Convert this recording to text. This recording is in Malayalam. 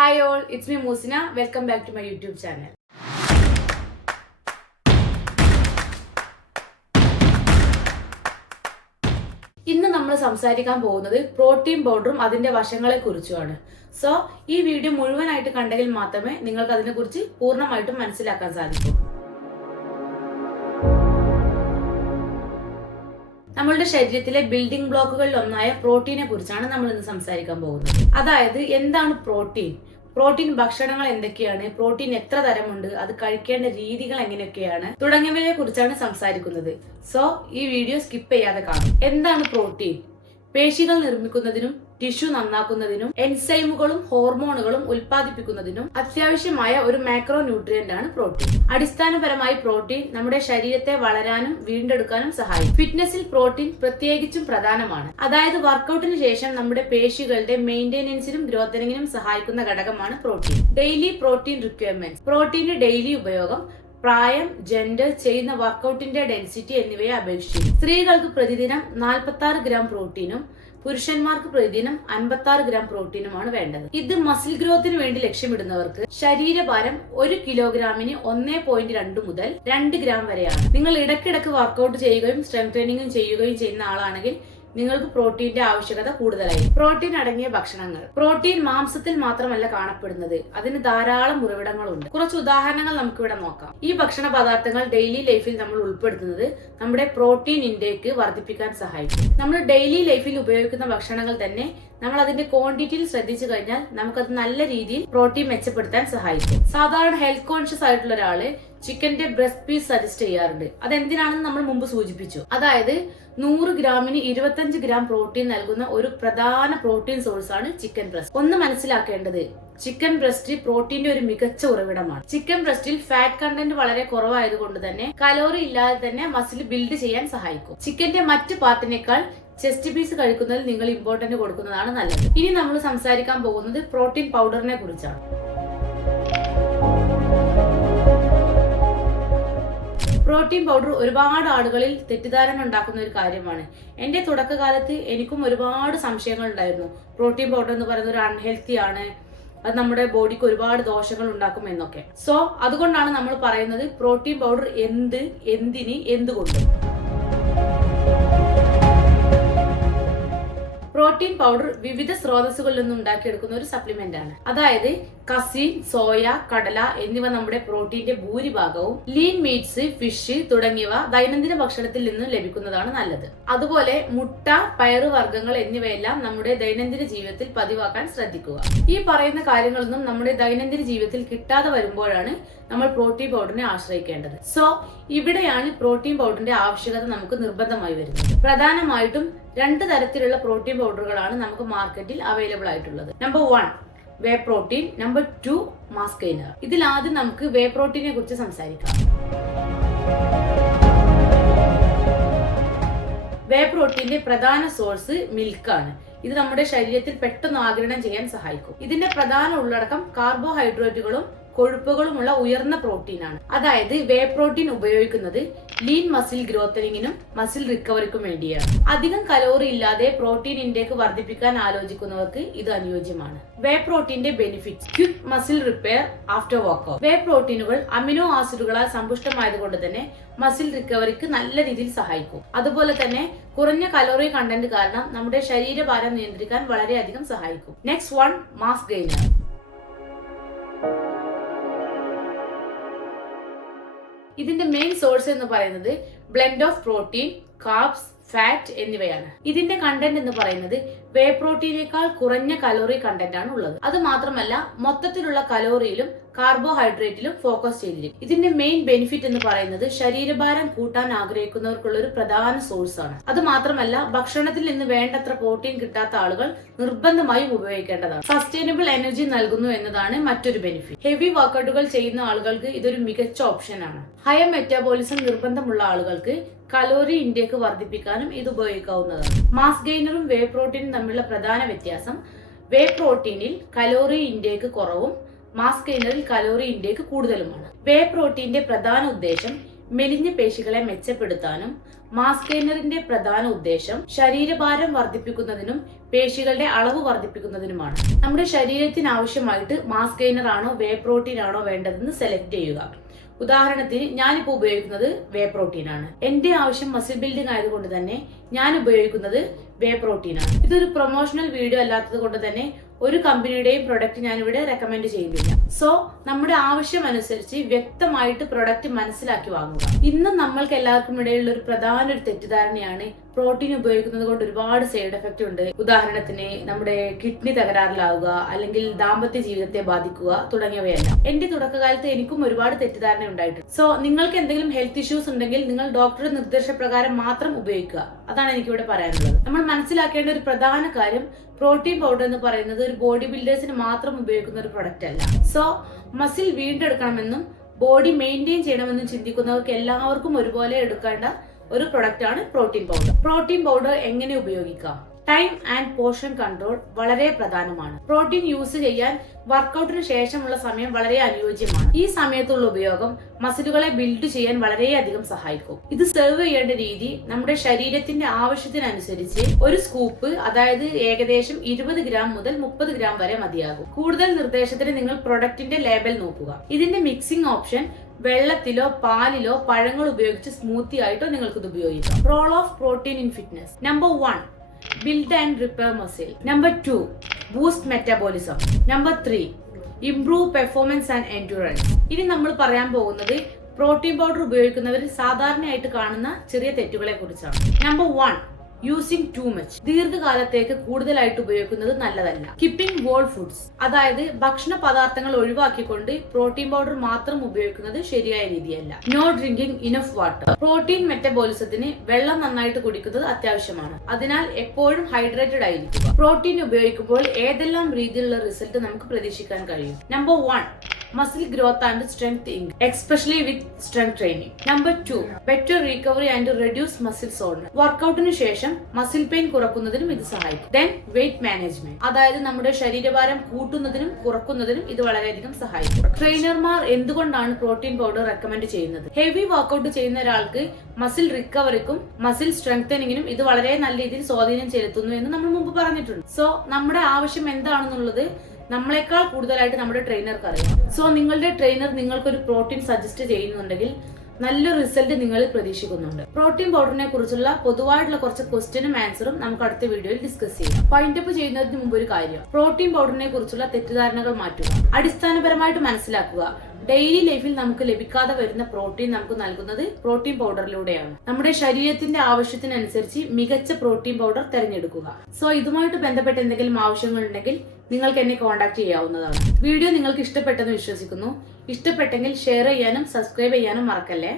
Hi all, it's me Musina. Welcome back to my YouTube channel. ഇന്ന് നമ്മൾ സംസാരിക്കാൻ പോകുന്നത് പ്രോട്ടീൻ പൗഡറും അതിന്റെ വശങ്ങളെ കുറിച്ചുമാണ്. സോ ഈ വീഡിയോ മുഴുവനായിട്ട് കണ്ടെങ്കിൽ മാത്രമേ നിങ്ങൾക്ക് അതിനെക്കുറിച്ച് പൂർണ്ണമായിട്ടും മനസ്സിലാക്കാൻ സാധിക്കൂ. നമ്മളുടെ ശരീരത്തിലെ ബിൽഡിംഗ് ബ്ലോക്കുകളിൽ ഒന്നായ പ്രോട്ടീനെ കുറിച്ചാണ് നമ്മൾ ഇന്ന് സംസാരിക്കാൻ പോകുന്നത്. അതായത് എന്താണ് പ്രോട്ടീൻ, പ്രോട്ടീൻ ഭക്ഷണങ്ങൾ എന്തൊക്കെയാണ്, പ്രോട്ടീൻ എത്ര തരമുണ്ട്, അത് കഴിക്കേണ്ട രീതികൾ എങ്ങനെയൊക്കെയാണ് തുടങ്ങിയവയെ കുറിച്ചാണ് സംസാരിക്കുന്നത്. സോ ഈ വീഡിയോ സ്കിപ്പ് ചെയ്യാതെ കാണും. എന്താണ് പ്രോട്ടീൻ? പേശികൾ നിർമ്മിക്കുന്നതിനും ടിഷ്യൂ നന്നാക്കുന്നതിനും എൻസൈമുകളും ഹോർമോണുകളും ഉൽപ്പാദിപ്പിക്കുന്നതിനും അത്യാവശ്യമായ ഒരു മാക്രോ ന്യൂട്രിയന്റ് ആണ് പ്രോട്ടീൻ. അടിസ്ഥാനപരമായി പ്രോട്ടീൻ നമ്മുടെ ശരീരത്തെ വളരാനും വീണ്ടെടുക്കാനും സഹായിക്കും. ഫിറ്റ്നസിൽ പ്രോട്ടീൻ പ്രത്യേകിച്ചും പ്രധാനമാണ്. അതായത് വർക്കൗട്ടിന് ശേഷം നമ്മുടെ പേശികളുടെ മെയിന്റനൻസിനും ഗ്രോത്തനിങ്ങിനും സഹായിക്കുന്ന ഘടകമാണ് പ്രോട്ടീൻ. Daily protein requirement. പ്രോട്ടീന്റെ ഡെയിലി ഉപയോഗം പ്രായം, ജെൻഡർ, ചെയ്യുന്ന വർക്കൗട്ടിന്റെ ഡെൻസിറ്റി എന്നിവയെ അപേക്ഷിച്ച് സ്ത്രീകൾക്ക് പ്രതിദിനം 46 ഗ്രാം പ്രോട്ടീനും പുരുഷന്മാർക്ക് പ്രതിദിനം 56 ഗ്രാം പ്രോട്ടീനുമാണ് വേണ്ടത്. ഇത് മസിൽ ഗ്രോത്തിന് വേണ്ടി ലക്ഷ്യമിടുന്നവർക്ക് ശരീരഭാരം 1 കിലോഗ്രാമിന് 1.2 മുതൽ 2 ഗ്രാം വരെയാണ്. നിങ്ങൾ ഇടയ്ക്കിടയ്ക്ക് വർക്കൗട്ട് ചെയ്യുകയും സ്ട്രെങ്ത് ട്രെയിനിങ്ങും ചെയ്യുകയും ചെയ്യുന്ന ആളാണെങ്കിൽ നിങ്ങൾക്ക് പ്രോട്ടീന്റെ ആവശ്യകത കൂടുതലായി. പ്രോട്ടീൻ അടങ്ങിയ ഭക്ഷണങ്ങൾ. പ്രോട്ടീൻ മാംസത്തിൽ മാത്രമല്ല കാണപ്പെടുന്നത്, അതിന് ധാരാളം ഉറവിടങ്ങളുണ്ട്. കുറച്ച് ഉദാഹരണങ്ങൾ നമുക്കിവിടെ നോക്കാം. ഈ ഭക്ഷണ പദാർത്ഥങ്ങൾ ഡെയിലി ലൈഫിൽ നമ്മൾ ഉൾപ്പെടുത്തുന്നത് നമ്മുടെ പ്രോട്ടീൻ ഇൻടേക്ക് വർദ്ധിപ്പിക്കാൻ സഹായിക്കും. നമ്മൾ ഡെയിലി ലൈഫിൽ ഉപയോഗിക്കുന്ന ഭക്ഷണങ്ങൾ തന്നെ നമ്മൾ അതിന്റെ ക്വാണ്ടിറ്റിയിൽ ശ്രദ്ധിച്ചു കഴിഞ്ഞാൽ നമുക്കത് നല്ല രീതിയിൽ പ്രോട്ടീൻ മെച്ചപ്പെടുത്താൻ സഹായിക്കും. സാധാരണ ഹെൽത്ത് കോൺഷ്യസ് ആയിട്ടുള്ള ഒരാള് ചിക്കന്റെ ബ്രസ്റ്റ് പീസ് സജസ്റ്റ് ചെയ്യാറുണ്ട്. അതെന്തിനാണെന്ന് നമ്മൾ മുമ്പ് സൂചിപ്പിച്ചു. അതായത് 100 ഗ്രാമിന് 25 ഗ്രാം പ്രോട്ടീൻ നൽകുന്ന ഒരു പ്രധാന പ്രോട്ടീൻ സോഴ്സ് ആണ് ചിക്കൻ ബ്രസ്റ്റ്. ഒന്ന് മനസ്സിലാക്കേണ്ടത്, ചിക്കൻ ബ്രസ്റ്റ് പ്രോട്ടീന്റെ ഒരു മികച്ച ഉറവിടമാണ്. ചിക്കൻ ബ്രസ്റ്റിൽ ഫാറ്റ് കണ്ടന്റ് വളരെ കുറവായതുകൊണ്ട് തന്നെ കലോറി ഇല്ലാതെ തന്നെ മസിൽ ബിൽഡ് ചെയ്യാൻ സഹായിക്കും. ചിക്കന്റെ മറ്റ് പാർട്ടിനേക്കാൾ ചെസ്റ്റ് പീസ് കഴിക്കുന്നതിൽ നിങ്ങൾ ഇമ്പോർട്ടന്റ് കൊടുക്കുന്നതാണ് നല്ലത്. ഇനി നമ്മൾ സംസാരിക്കാൻ പോകുന്നത് പ്രോട്ടീൻ പൗഡറിനെ കുറിച്ചാണ്. പ്രോട്ടീൻ പൗഡർ ഒരുപാട് ആളുകളിൽ തെറ്റിദ്ധാരണ ഉണ്ടാക്കുന്ന ഒരു കാര്യമാണ്. എന്റെ തുടക്കകാലത്ത് എനിക്കും ഒരുപാട് സംശയങ്ങൾ ഉണ്ടായിരുന്നു. പ്രോട്ടീൻ പൗഡർ എന്ന് പറയുന്നത് ഒരു അൺഹെൽത്തി ആണ്, അത് നമ്മുടെ ബോഡിക്ക് ഒരുപാട് ദോഷങ്ങൾ ഉണ്ടാക്കും എന്നൊക്കെ. സോ അതുകൊണ്ടാണ് നമ്മൾ പറയുന്നത് പ്രോട്ടീൻ പൗഡർ എന്തിന്, എന്തുകൊണ്ട്. പ്രോട്ടീൻ പൗഡർ വിവിധ സ്രോതസ്സുകളിൽ നിന്ന് ഉണ്ടാക്കിയെടുക്കുന്ന ഒരു സപ്ലിമെന്റ് ആണ്. അതായത് കസീൻ, സോയ, കടല എന്നിവ നമ്മുടെ പ്രോട്ടീന്റെ ഭൂരിഭാഗവും ലീൻ മീറ്റ്സ്, ഫിഷ് തുടങ്ങിയവ ദൈനംദിന ഭക്ഷണത്തിൽ നിന്നും ലഭിക്കുന്നതാണ് നല്ലത്. അതുപോലെ മുട്ട, പയറുവർഗ്ഗങ്ങൾ എന്നിവയെല്ലാം നമ്മുടെ ദൈനംദിന ജീവിതത്തിൽ പതിവാക്കാൻ ശ്രദ്ധിക്കുക. ഈ പറയുന്ന കാര്യങ്ങളൊന്നും നമ്മുടെ ദൈനംദിന ജീവിതത്തിൽ കിട്ടാതെ വരുമ്പോഴാണ് നമ്മൾ പ്രോട്ടീൻ പൗഡറിനെ ആശ്രയിക്കേണ്ടത്. സോ ഇവിടെയാണ് പ്രോട്ടീൻ പൗഡറിന്റെ ആവശ്യകത നമുക്ക് നിർബന്ധമായി വരുന്നത്. പ്രധാനമായിട്ടും 2 തരത്തിലുള്ള പ്രോട്ടീൻ പൗഡറുകളാണ് നമുക്ക് മാർക്കറ്റിൽ അവൈലബിൾ ആയിട്ടുള്ളത്. നമ്പർ 1 വേ പ്രോട്ടീൻ, നമ്പർ 2 മാസ് ഗെയിനർ. ഇതിൽ ആദ്യം നമുക്ക് വേ പ്രോട്ടീനെ കുറിച്ച് സംസാരിക്കാം. വേ പ്രോട്ടീന്റെ പ്രധാന സോഴ്സ് മിൽക്കാണ്. ഇത് നമ്മുടെ ശരീരത്തിൽ പെട്ടെന്ന് ആഗിരണം ചെയ്യാൻ സഹായിക്കും. ഇതിന്റെ പ്രധാന ഉള്ളടക്കം കാർബോഹൈഡ്രേറ്റുകളും കൊഴുപ്പുകളുമുള്ള ഉയർന്ന പ്രോട്ടീനാണ്. അതായത് വേ പ്രോട്ടീൻ ഉപയോഗിക്കുന്നത് ലീൻ മസിൽ ഗ്രോത്തനിങ്ങിനും മസിൽ റിക്കവറിക്കും വേണ്ടിയാണ്. അധികം കലോറി ഇല്ലാതെ പ്രോട്ടീൻ ഇൻടേക്ക് വർദ്ധിപ്പിക്കാൻ ആലോചിക്കുന്നവർക്ക് ഇത് അനുയോജ്യമാണ്. വേ പ്രോട്ടീന്റെ benefits. Quick muscle repair after workout. Whey പ്രോട്ടീനുകൾ അമിനോ ആസിഡുകളാൽ സമ്പുഷ്ടമായതുകൊണ്ട് തന്നെ മസിൽ റിക്കവറിക്ക് നല്ല രീതിയിൽ സഹായിക്കും. അതുപോലെ തന്നെ കുറഞ്ഞ കലോറി കണ്ടന്റ് കാരണം നമ്മുടെ ശരീരഭാരം നിയന്ത്രിക്കാൻ വളരെയധികം സഹായിക്കും. Next 1 mass gainer. ഇതിന്റെ മെയിൻ സോഴ്സ് എന്ന് പറയുന്നത് blend of protein, carbs, fat എന്നിവയാണ്. ഇതിന്റെ കണ്ടന്റ് എന്ന് പറയുന്നത് വേ പ്രോട്ടീനേക്കാൾ കുറഞ്ഞ കലോറി കണ്ടന്റ് ആണ് ഉള്ളത്. അത് മാത്രമല്ല മൊത്തത്തിലുള്ള കലോറിയിലും കാർബോഹൈഡ്രേറ്റിലും ഫോക്കസ് ചെയ്തിരിക്കും. ഇതിന്റെ മെയിൻ ബെനിഫിറ്റ് എന്ന് പറയുന്നത് ശരീരഭാരം കൂട്ടാൻ ആഗ്രഹിക്കുന്നവർക്കുള്ള ഒരു പ്രധാന സോഴ്സ് ആണ്. അത് മാത്രമല്ല ഭക്ഷണത്തിൽ നിന്ന് വേണ്ടത്ര പ്രോട്ടീൻ കിട്ടാത്ത ആളുകൾ നിർബന്ധമായും ഉപയോഗിക്കേണ്ടതാണ്. സസ്റ്റൈനബിൾ എനർജി നൽകുന്നു എന്നതാണ് മറ്റൊരു ബെനിഫിറ്റ്. ഹെവി വർക്കൗട്ടുകൾ ചെയ്യുന്ന ആളുകൾക്ക് ഇതൊരു മികച്ച ഓപ്ഷൻ ആണ്. ഹയർ മെറ്റാബോളിസം നിർബന്ധമുള്ള ആളുകൾക്ക് കലോറി ഇൻടേക്ക് വർദ്ധിപ്പിക്കാനും ഇത് ഉപയോഗിക്കാവുന്നതാണ്. മാസ് ഗെയിനറും വേ പ്രോട്ടീനും തമ്മിലുള്ള പ്രധാന വ്യത്യാസം, വേ പ്രോട്ടീനിൽ കലോറി ഇൻടേക്ക് കുറവും മാസ് ഗെയിനറിൽ കലോറി ഇൻടേക്ക് കൂടുതലുമാണ്. വേ പ്രോട്ടീന്റെ പ്രധാന ഉദ്ദേശം മെലിഞ്ഞ പേശികളെ മെച്ചപ്പെടുത്താനും മാസ് ഗെയിനറിന്റെ പ്രധാന ഉദ്ദേശം ശരീരഭാരം വർദ്ധിപ്പിക്കുന്നതിനും പേശികളുടെ അളവ് വർദ്ധിപ്പിക്കുന്നതിനുമാണ്. നമ്മുടെ ശരീരത്തിന് ആവശ്യമായിട്ട് മാസ് ഗെയിനർ ആണോ വേ പ്രോട്ടീൻ ആണോ വേണ്ടതെന്ന് സെലക്ട് ചെയ്യുക. ഉദാഹരണത്തിന് ഞാനിപ്പോൾ ഉപയോഗിക്കുന്നത് വേ പ്രോട്ടീൻ ആണ്. എന്റെ ആവശ്യം മസിൽ ബിൽഡിംഗ് ആയതുകൊണ്ട് തന്നെ ഞാൻ ഉപയോഗിക്കുന്നത് വേ പ്രോട്ടീൻ ആണ്. ഇതൊരു പ്രൊമോഷണൽ വീഡിയോ അല്ലാത്തത് കൊണ്ട് തന്നെ ഒരു കമ്പനിയുടെയും പ്രൊഡക്റ്റ് ഞാനിവിടെ റെക്കമെൻഡ് ചെയ്യുന്നില്ല. സോ നമ്മുടെ ആവശ്യം അനുസരിച്ച് വ്യക്തമായിട്ട് പ്രൊഡക്റ്റ് മനസ്സിലാക്കി വാങ്ങുക. ഇന്ന് നമ്മൾക്ക് എല്ലാവർക്കും ഇടയിലുള്ള ഒരു പ്രധാന ഒരു തെറ്റിദ്ധാരണയാണ് പ്രോട്ടീൻ ഉപയോഗിക്കുന്നത് കൊണ്ട് ഒരുപാട് സൈഡ് എഫക്റ്റ് ഉണ്ട്. ഉദാഹരണത്തിന് നമ്മുടെ കിഡ്നി തകരാറിലാവുക, അല്ലെങ്കിൽ ദാമ്പത്യ ജീവിതത്തെ ബാധിക്കുക തുടങ്ങിയവയെല്ലാം. എന്റെ തുടക്കകാലത്ത് എനിക്കും ഒരുപാട് തെറ്റിദ്ധാരണ ഉണ്ടായിട്ടുണ്ട്. സോ നിങ്ങൾക്ക് എന്തെങ്കിലും ഹെൽത്ത് ഇഷ്യൂസ് ഉണ്ടെങ്കിൽ നിങ്ങൾ ഡോക്ടറുടെ നിർദ്ദേശപ്രകാരം മാത്രം ഉപയോഗിക്കുക. അതാണ് എനിക്കിവിടെ പറയാനുള്ളത്. നമ്മൾ മനസ്സിലാക്കേണ്ട ഒരു പ്രധാന കാര്യം, പ്രോട്ടീൻ പൗഡർ എന്ന് പറയുന്നത് ഒരു ബോഡി ബിൽഡേഴ്സിന് മാത്രം ഉപയോഗിക്കുന്ന ഒരു പ്രൊഡക്റ്റ് അല്ല. സോ മസിൽ വീണ്ടെടുക്കണമെന്നും ബോഡി മെയിൻറ്റെയിൻ ചെയ്യണമെന്നും ചിന്തിക്കുന്നവർക്ക് എല്ലാവർക്കും ഒരുപോലെ എടുക്കേണ്ട ഒരു പ്രൊഡക്റ്റ് ആണ് പ്രോട്ടീൻ പൗഡർ. പ്രോട്ടീൻ പൗഡർ എങ്ങനെ ഉപയോഗിക്കാം? ടൈം ആൻഡ് പോർഷൻ കൺട്രോൾ വളരെ പ്രധാനമാണ്. പ്രോട്ടീൻ യൂസ് ചെയ്യാൻ വർക്കൗട്ടിന് ശേഷമുള്ള സമയം വളരെ അനുയോജ്യമാണ്. ഈ സമയത്തുള്ള ഉപയോഗം മസിലുകളെ ബിൽഡ് ചെയ്യാൻ വളരെയധികം സഹായിക്കും. ഇത് സെർവ് ചെയ്യേണ്ട രീതി നമ്മുടെ ശരീരത്തിന്റെ ആവശ്യത്തിനനുസരിച്ച് ഒരു സ്കൂപ്പ്, അതായത് ഏകദേശം 20 ഗ്രാം മുതൽ 30 ഗ്രാം വരെ മതിയാകും. കൂടുതൽ നിർദ്ദേശത്തിന് നിങ്ങൾ പ്രൊഡക്റ്റിന്റെ ലേബൽ നോക്കുക. ഇതിന്റെ മിക്സിംഗ് ഓപ്ഷൻ വെള്ളത്തിലോ പാലിലോ പഴങ്ങൾ ഉപയോഗിച്ച് സ്മൂത്തി ആയിട്ടോ നിങ്ങൾക്ക് ഇത് ഉപയോഗിക്കാം. Role of protein in fitness. Number 1, build and repair muscle. Number 2, boost metabolism. Number 3, improve performance and endurance. ഇനി നമ്മൾ പറയാൻ പോകുന്നത് പ്രോട്ടീൻ പൗഡർ ഉപയോഗിക്കുന്നവരിൽ സാധാരണയായിട്ട് കാണുന്ന ചെറിയ തെറ്റുകളെ കുറിച്ചാണ്. Number 1, using too much. ദീർഘകാലത്തേക്ക് കൂടുതലായിട്ട് ഉപയോഗിക്കുന്നത് നല്ലതല്ല. സ്കിപ്പിംഗ് വോൾ ഫുഡ്സ്, അതായത് ഭക്ഷണ പദാർത്ഥങ്ങൾ ഒഴിവാക്കിക്കൊണ്ട് പ്രോട്ടീൻ പൗഡർ മാത്രം ഉപയോഗിക്കുന്നത് ശരിയായ രീതിയല്ല. No drinking enough water. Protein മെറ്റബോളിസത്തിന് വെള്ളം നന്നായിട്ട് കുടിക്കുന്നത് അത്യാവശ്യമാണ്. അതിനാൽ എപ്പോഴും ഹൈഡ്രേറ്റഡ് ആയിരിക്കുക. പ്രോട്ടീൻ ഉപയോഗിക്കുമ്പോൾ ഏതെല്ലാം രീതിയിലുള്ള റിസൾട്ട് നമുക്ക് പ്രതീക്ഷിക്കാൻ കഴിയും? Number 1, muscle growth and strength especially with strength training. Number 2, better recovery and reduce muscle soreness. വർക്കൗട്ടിന് ശേഷം മസിൽ പെയിൻ കുറക്കുന്നതിനും ഇത് സഹായിക്കും. Then weight management, അതായത് നമ്മുടെ ശരീരഭാരം കൂട്ടുന്നതിനും കുറക്കുന്നതിനും ഇത് വളരെയധികം സഹായിക്കും. ട്രെയിനർമാർ എന്തുകൊണ്ടാണ് പ്രോട്ടീൻ പൗഡർ റെക്കമെൻഡ് ചെയ്യുന്നത്? ഹെവി വർക്കൗട്ട് ചെയ്യുന്ന ഒരാൾക്ക് മസിൽ റിക്കവറിക്കും മസിൽ സ്ട്രെങ്തനിങ്ങിനും ഇത് വളരെ നല്ല രീതിയിൽ സ്വാധീനം ചെലുത്തുന്നു എന്ന് നമ്മൾ മുമ്പ് പറഞ്ഞിട്ടുണ്ട്. സോ നമ്മുടെ ആവശ്യം എന്താണെന്നുള്ളത് നമ്മളെക്കാൾ കൂടുതലായിട്ട് നമ്മുടെ ട്രെയിനർക്ക് അറിയാം. സോ നിങ്ങളുടെ ട്രെയിനർ നിങ്ങൾക്കൊരു പ്രോട്ടീൻ സജസ്റ്റ് ചെയ്യുന്നുണ്ടെങ്കിൽ നല്ലൊരു റിസൾട്ട് നിങ്ങൾ പ്രതീക്ഷിക്കുന്നുണ്ട്. പ്രോട്ടീൻ പൗഡറിനെ കുറിച്ചുള്ള പൊതുവായിട്ടുള്ള കുറച്ച് ക്വസ്റ്റ്യനും ആൻസറും നമുക്ക് അടുത്ത വീഡിയോയിൽ ഡിസ്കസ് ചെയ്യാം. വൈൻഡപ്പ് ചെയ്യുന്നതിന് മുമ്പ് ഒരു കാര്യം, പ്രോട്ടീൻ പൗഡറിനെ കുറിച്ചുള്ള തെറ്റിദ്ധാരണകൾ മാറ്റുക. അടിസ്ഥാനപരമായിട്ട് മനസ്സിലാക്കുക, ഡെയിലി ലൈഫിൽ നമുക്ക് ലഭിക്കാതെ വരുന്ന പ്രോട്ടീൻ നമുക്ക് നൽകുന്നത് പ്രോട്ടീൻ പൗഡറിലൂടെയാണ്. നമ്മുടെ ശരീരത്തിന്റെ ആവശ്യത്തിനനുസരിച്ച് മികച്ച പ്രോട്ടീൻ പൗഡർ തിരഞ്ഞെടുക്കുക. സോ ഇതുമായിട്ട് ബന്ധപ്പെട്ട് എന്തെങ്കിലും ആവശ്യങ്ങൾ ഉണ്ടെങ്കിൽ നിങ്ങൾക്ക് എന്നെ കോൺടാക്ട് ചെയ്യാവുന്നതാണ്. വീഡിയോ നിങ്ങൾക്ക് ഇഷ്ടപ്പെട്ടെന്ന് വിശ്വസിക്കുന്നു. ഇഷ്ടപ്പെട്ടെങ്കിൽ ഷെയർ ചെയ്യാനും സബ്സ്ക്രൈബ് ചെയ്യാനും മറക്കല്ലേ.